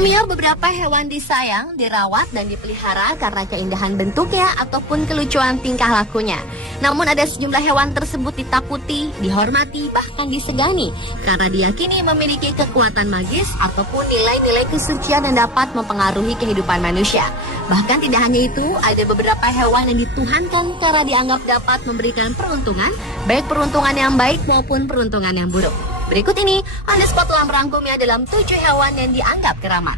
Umumnya beberapa hewan disayang, dirawat, dan dipelihara karena keindahan bentuknya ataupun kelucuan tingkah lakunya. Namun ada sejumlah hewan tersebut ditakuti, dihormati, bahkan disegani karena diyakini memiliki kekuatan magis ataupun nilai-nilai kesucian yang dapat mempengaruhi kehidupan manusia. Bahkan tidak hanya itu, ada beberapa hewan yang dituhankan karena dianggap dapat memberikan peruntungan, baik peruntungan yang baik maupun peruntungan yang buruk. Berikut ini, Anda Spot telah merangkumnya dalam 7 hewan yang dianggap keramat.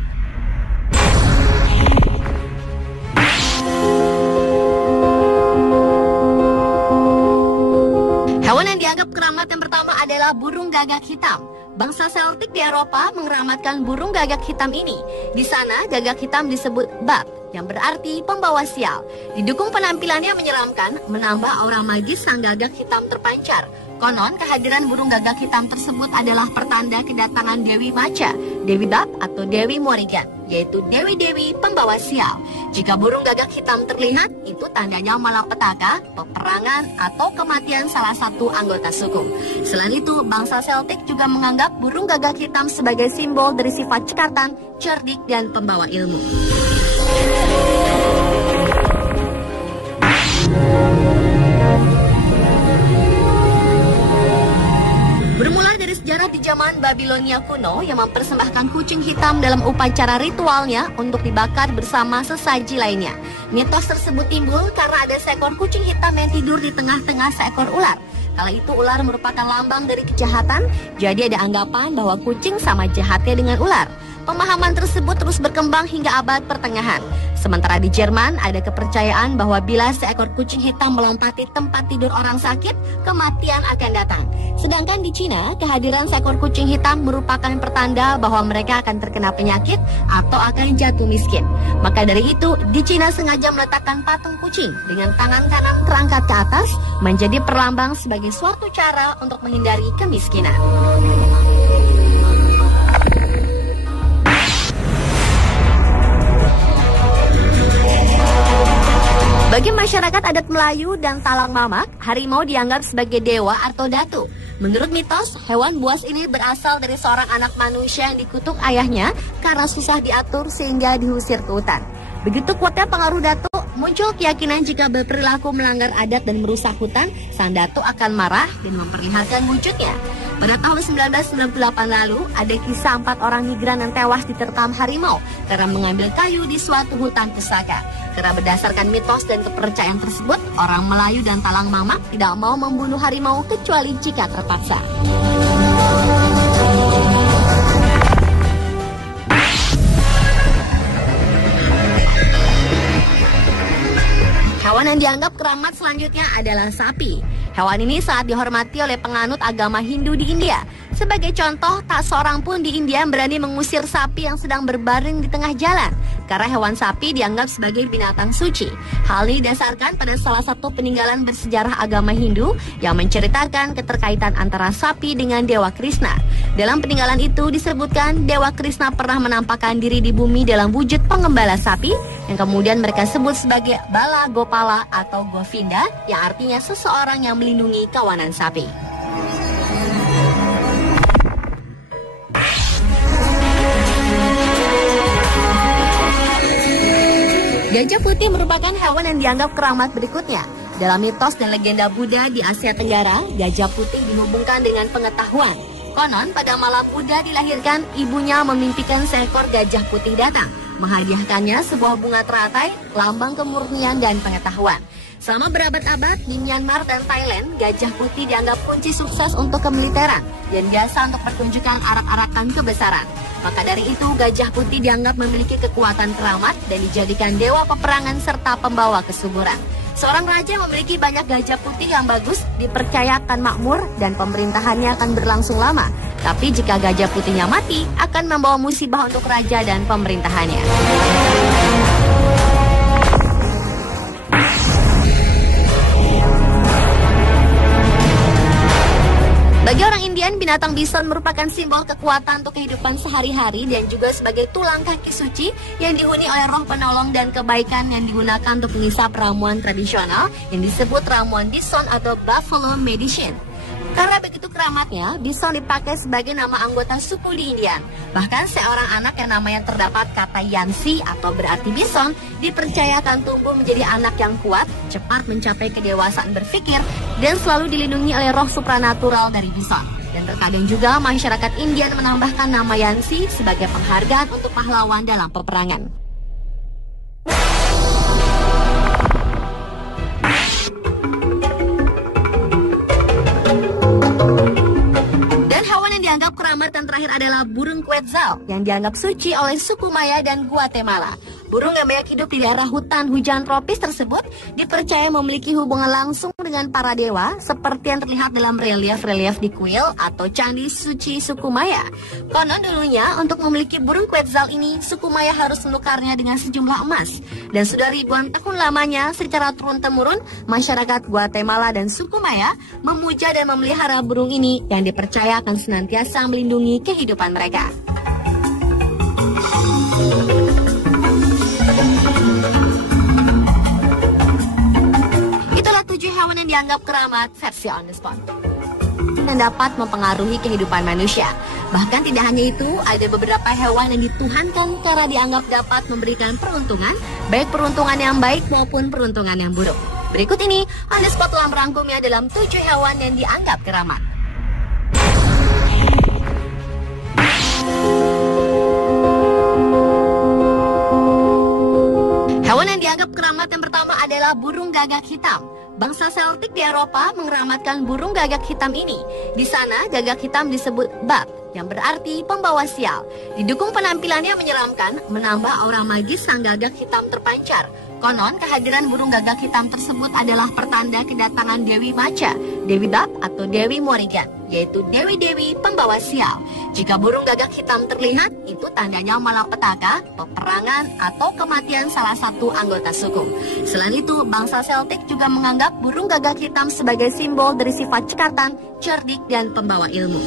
Hewan yang dianggap keramat yang pertama adalah burung gagak hitam. Bangsa Celtic di Eropa mengramatkan burung gagak hitam ini. Di sana, gagak hitam disebut bat, yang berarti pembawa sial. Didukung penampilannya menyeramkan, menambah aura magis sang gagak hitam terpancar. Konon, kehadiran burung gagak hitam tersebut adalah pertanda kedatangan Dewi Maca, Dewi Bat atau Dewi Morrigan, yaitu dewi-dewi pembawa sial. Jika burung gagak hitam terlihat, itu tandanya malapetaka, peperangan, atau kematian salah satu anggota suku. Selain itu, bangsa Celtic juga menganggap burung gagak hitam sebagai simbol dari sifat cekatan, cerdik, dan pembawa ilmu. Bermula dari sejarah di zaman Babilonia kuno yang mempersembahkan kucing hitam dalam upacara ritualnya untuk dibakar bersama sesaji lainnya. Mitos tersebut timbul karena ada seekor kucing hitam yang tidur di tengah-tengah seekor ular. Kala itu ular merupakan lambang dari kejahatan, jadi ada anggapan bahwa kucing sama jahatnya dengan ular. Pemahaman tersebut terus berkembang hingga abad pertengahan. Sementara di Jerman ada kepercayaan bahwa bila seekor kucing hitam melompati tempat tidur orang sakit, kematian akan datang. Sedangkan di Cina, kehadiran seekor kucing hitam merupakan pertanda bahwa mereka akan terkena penyakit atau akan jatuh miskin. Maka dari itu, di Cina sengaja meletakkan patung kucing dengan tangan kanan terangkat ke atas menjadi perlambang sebagai suatu cara untuk menghindari kemiskinan. Bagi masyarakat adat Melayu dan Talang Mamak, harimau dianggap sebagai dewa atau datu. Menurut mitos, hewan buas ini berasal dari seorang anak manusia yang dikutuk ayahnya karena susah diatur sehingga diusir ke hutan. Begitu kuatnya pengaruh datu, muncul keyakinan jika berperilaku melanggar adat dan merusak hutan, sang datu akan marah dan memperlihatkan wujudnya. Pada tahun 1998 lalu, ada kisah 4 orang migran yang tewas diterkam harimau karena mengambil kayu di suatu hutan pusaka. Karena berdasarkan mitos dan kepercayaan tersebut, orang Melayu dan Talang Mamak tidak mau membunuh harimau kecuali jika terpaksa. Hewan yang dianggap keramat selanjutnya adalah sapi. Hewan ini sangat dihormati oleh penganut agama Hindu di India. Sebagai contoh, tak seorang pun di India berani mengusir sapi yang sedang berbaring di tengah jalan, karena hewan sapi dianggap sebagai binatang suci. Hal ini didasarkan pada salah satu peninggalan bersejarah agama Hindu yang menceritakan keterkaitan antara sapi dengan Dewa Krishna. Dalam peninggalan itu disebutkan Dewa Krishna pernah menampakkan diri di bumi dalam wujud pengembala sapi, yang kemudian mereka sebut sebagai Bala Gopala atau Govinda, yang artinya seseorang yang melindungi kawanan sapi. Gajah putih merupakan hewan yang dianggap keramat berikutnya. Dalam mitos dan legenda Buddha di Asia Tenggara, gajah putih dihubungkan dengan pengetahuan. Konon, pada malam Buddha dilahirkan, ibunya memimpikan seekor gajah putih datang, menghadiahkannya sebuah bunga teratai, lambang kemurnian dan pengetahuan. Selama berabad-abad di Myanmar dan Thailand, gajah putih dianggap kunci sukses untuk kemiliteran dan biasa untuk pertunjukan arak-arakan kebesaran. Maka dari itu, gajah putih dianggap memiliki kekuatan keramat dan dijadikan dewa peperangan serta pembawa kesuburan. Seorang raja memiliki banyak gajah putih yang bagus, dipercaya akan makmur dan pemerintahannya akan berlangsung lama. Tapi jika gajah putihnya mati, akan membawa musibah untuk raja dan pemerintahannya. Bagi orang Indian, binatang bison merupakan simbol kekuatan untuk kehidupan sehari-hari dan juga sebagai tulang kaki suci yang dihuni oleh roh penolong dan kebaikan yang digunakan untuk mengisap ramuan tradisional yang disebut ramuan bison atau buffalo medicine. Karena begitu keramatnya, bison dipakai sebagai nama anggota suku di Indian. Bahkan seorang anak yang namanya terdapat kata Yansi atau berarti bison, dipercaya akan tumbuh menjadi anak yang kuat, cepat mencapai kedewasaan berpikir, dan selalu dilindungi oleh roh supranatural dari bison. Dan terkadang juga masyarakat Indian menambahkan nama Yansi sebagai penghargaan untuk pahlawan dalam peperangan. Dianggap keramat yang terakhir adalah burung Quetzal yang dianggap suci oleh suku Maya dan Guatemala. Burung yang banyak hidup di daerah hutan hujan tropis tersebut dipercaya memiliki hubungan langsung dengan para dewa seperti yang terlihat dalam relief-relief di kuil atau candi suci suku Maya. Konon dulunya untuk memiliki burung Quetzal ini, suku Maya harus menukarnya dengan sejumlah emas. Dan sudah ribuan tahun lamanya secara turun-temurun, masyarakat Guatemala dan suku Maya memuja dan memelihara burung ini yang dipercaya akan senantiasa melindungi kehidupan mereka. Itulah 7 hewan yang dianggap keramat versi on the spot yang dapat mempengaruhi kehidupan manusia. Bahkan tidak hanya itu, ada beberapa hewan yang dituhankan karena dianggap dapat memberikan peruntungan, baik peruntungan yang baik maupun peruntungan yang buruk. Berikut ini on the spot telah merangkumnya dalam 7 hewan yang dianggap keramat. Hewan yang dianggap keramat yang pertama adalah burung gagak hitam. Bangsa Celtic di Eropa mengeramatkan burung gagak hitam ini. Di sana, gagak hitam disebut bat, yang berarti pembawa sial. Didukung penampilannya menyeramkan, menambah aura magis sang gagak hitam terpancar. Konon, kehadiran burung gagak hitam tersebut adalah pertanda kedatangan Dewi Maca, Dewi Bab atau Dewi Morrigan, yaitu dewi-dewi pembawa sial. Jika burung gagak hitam terlihat, itu tandanya malapetaka, peperangan, atau kematian salah satu anggota suku. Selain itu, bangsa Celtic juga menganggap burung gagak hitam sebagai simbol dari sifat cekatan, cerdik, dan pembawa ilmu.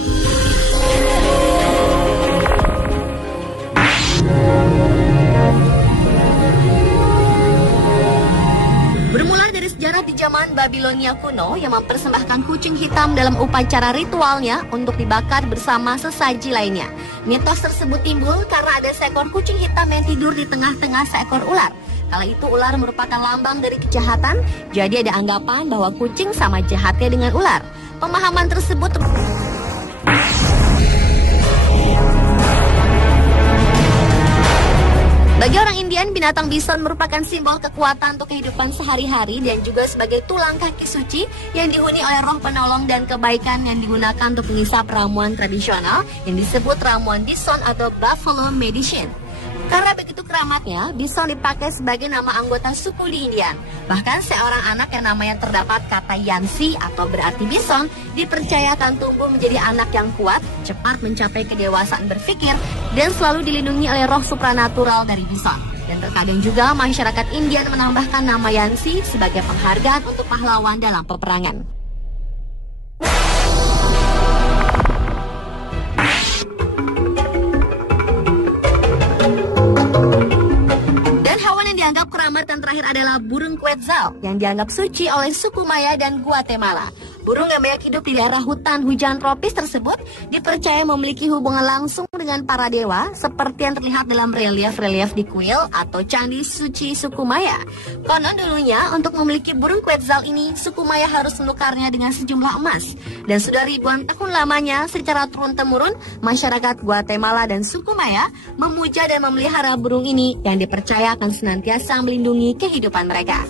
Bermula dari sejarah di zaman Babilonia kuno yang mempersembahkan kucing hitam dalam upacara ritualnya untuk dibakar bersama sesaji lainnya. Mitos tersebut timbul karena ada seekor kucing hitam yang tidur di tengah-tengah seekor ular. Kala itu ular merupakan lambang dari kejahatan, jadi ada anggapan bahwa kucing sama jahatnya dengan ular. Pemahaman tersebut bagi orang Indian, binatang bison merupakan simbol kekuatan untuk kehidupan sehari-hari dan juga sebagai tulang kaki suci yang dihuni oleh roh penolong dan kebaikan yang digunakan untuk mengisap ramuan tradisional yang disebut ramuan bison atau buffalo medicine. Karena begitu keramatnya, bison dipakai sebagai nama anggota suku di Indian. Bahkan seorang anak yang namanya terdapat kata Yansi atau berarti bison, dipercaya akan tumbuh menjadi anak yang kuat, cepat mencapai kedewasaan berpikir, dan selalu dilindungi oleh roh supranatural dari bison. Dan terkadang juga masyarakat Indian menambahkan nama Yansi sebagai penghargaan untuk pahlawan dalam peperangan. Dianggap keramat yang terakhir adalah burung Quetzal yang dianggap suci oleh suku Maya dan Guatemala. Burung yang banyak hidup di daerah hutan hujan tropis tersebut dipercaya memiliki hubungan langsung dengan para dewa seperti yang terlihat dalam relief-relief di kuil atau candi suci suku Maya. Konon dulunya untuk memiliki burung Quetzal ini, suku Maya harus menukarnya dengan sejumlah emas. Dan sudah ribuan tahun lamanya secara turun-temurun, masyarakat Guatemala dan suku Maya memuja dan memelihara burung ini yang dipercaya akan senantiasa melindungi kehidupan mereka.